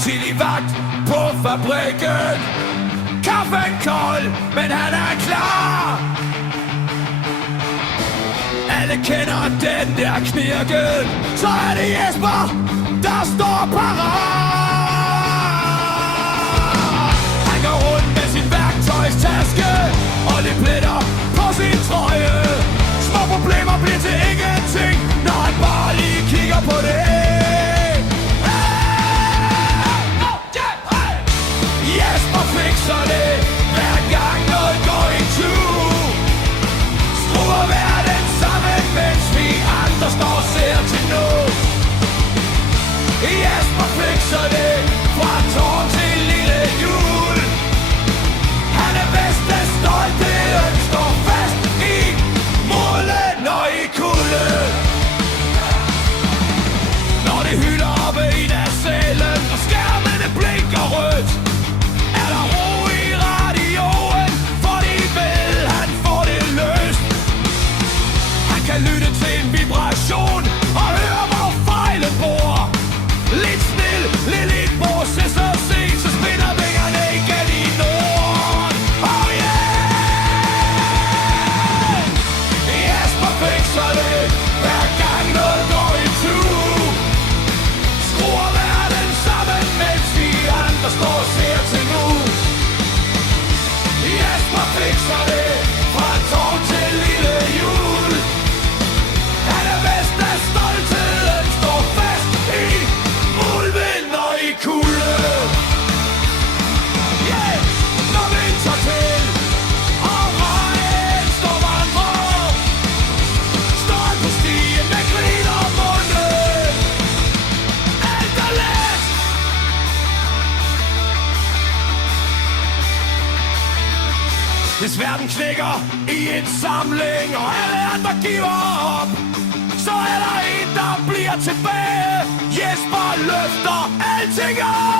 tidlig vagt på fabrikken. Kaffen kold, men han er klar. Alle kender den der knirken. Så er det Jesper, der står parat. Han går rundt med sin værktøjstaske og lidt pletter på sin trøje. Små problemer bliver til ingenting, når han bare lige kigger på det. Jesper fikser det, hver gang noget går i tur. Skruer verden sammen, mens vi andre står og ser til nu. Jesper fikser det, fra tårn til lille jul. Han er bedste stoltheden, står fast i målen og i kulden. Når det hylder oppe i nacellen, og skærmene blinker rødt, er der ro i radioen, fordi ved han får det løst. Han kan lytte til en vibration og høre, hvor fejlen bor. Lidt snil, lidt borse, så se, så spinner vingerne igen i Norden. Oh yeah! Jesper fikser det, hver gang noget går i tur. Skruer verden sammen, mens vi andre står og ser til nu. Jesper fikser det, fra tårn til lille jul. Han er bedst af stoltheden, står fast i mulven og i kulden. Yeah! Når vinter til, og regn står vandrer, står han på stien med grin om munden. Alt er let. Hvis verden knækker i en samling, og alle andre giver op, så er der en, der bliver tilbage. Jesper løfter alting op.